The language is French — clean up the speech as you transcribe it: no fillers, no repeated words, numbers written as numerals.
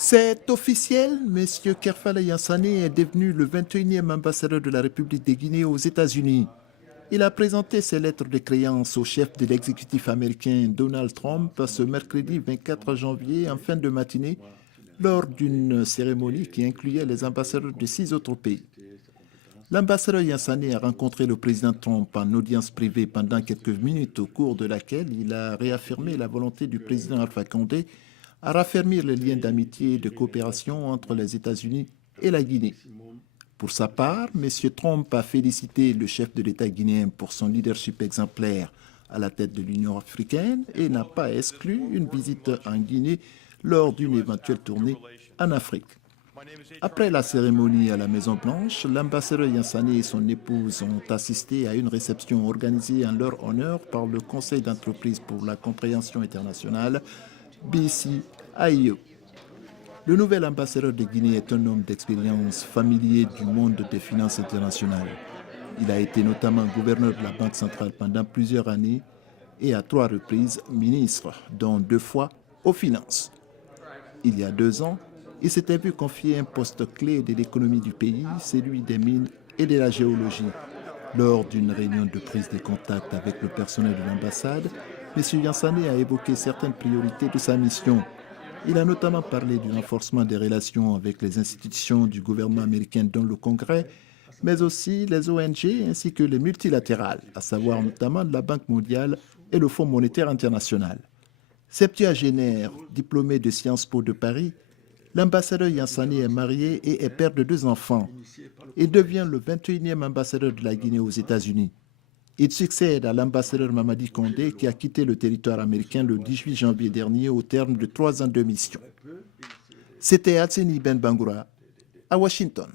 C'est officiel, M. Kerfala Yassane est devenu le 21e ambassadeur de la République de Guinée aux États-Unis. Il a présenté ses lettres de créance au chef de l'exécutif américain Donald Trump ce mercredi 24 janvier en fin de matinée lors d'une cérémonie qui incluait les ambassadeurs de 6 autres pays. L'ambassadeur Yassane a rencontré le président Trump en audience privée pendant quelques minutes au cours de laquelle il a réaffirmé la volonté du président Alpha Condé à raffermir les liens d'amitié et de coopération entre les États-Unis et la Guinée. Pour sa part, M. Trump a félicité le chef de l'État guinéen pour son leadership exemplaire à la tête de l'Union africaine et n'a pas exclu une visite en Guinée lors d'une éventuelle tournée en Afrique. Après la cérémonie à la Maison-Blanche, l'ambassadeur Yassane et son épouse ont assisté à une réception organisée en leur honneur par le Conseil d'entreprise pour la compréhension internationale, BCIO. Le nouvel ambassadeur de Guinée est un homme d'expérience familier du monde des finances internationales. Il a été notamment gouverneur de la Banque centrale pendant plusieurs années et à 3 reprises ministre, dont 2 fois aux finances. Il y a 2 ans, il s'était vu confier un poste clé de l'économie du pays, celui des mines et de la géologie. Lors d'une réunion de prise de contact avec le personnel de l'ambassade, M. Yassane a évoqué certaines priorités de sa mission. Il a notamment parlé du renforcement des relations avec les institutions du gouvernement américain dont le Congrès, mais aussi les ONG ainsi que les multilatérales, à savoir notamment la Banque mondiale et le Fonds monétaire international. Septuagénaire, diplômé de Sciences Po de Paris, l'ambassadeur Yassane est marié et est père de 2 enfants. Il devient le 21e ambassadeur de la Guinée aux États-Unis. Il succède à l'ambassadeur Mamadi Condé qui a quitté le territoire américain le 18 janvier dernier au terme de 3 ans de mission. C'était Hatseni Ben Bangoura à Washington.